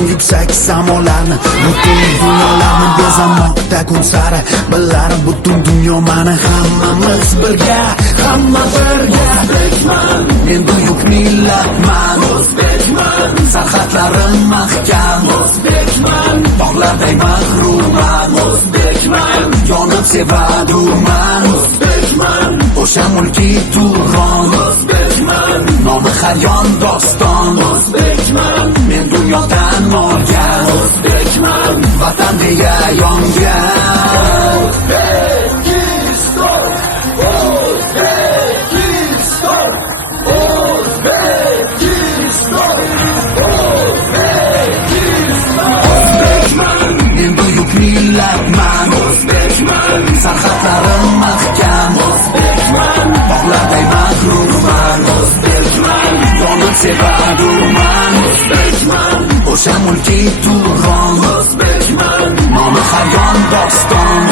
eng yuksak samolarni, butun dunyolarni bezamoqda kun sari. Bilar butun dunyo mani, hammamiz birga, hamma birga. O'zbekman, men buyuk millatman. O'zbekman, sarhadlarim mahkam. O'zbekman, tog'larday mag'rurman. O'zbekman, yonib sevadurman. O'zbekman, o'sha mulkiy Turon. O'zbekman, nomi har yon doston. O'zbekman, men dunyodan olgan. O'zbekman, vatan deya yongan. O'zbekiston, O'zbekiston, O'zbekiston, O'zbekman, men buyuk millatman. O'zbekman, sarhadlarim mahkam. O'zbekman, tog'larday mag'rurman. O'zbekman, yonib sevadurman. O'zbekman, o'sha mulkiy Turon. O'zbekman, nomi har yon doston.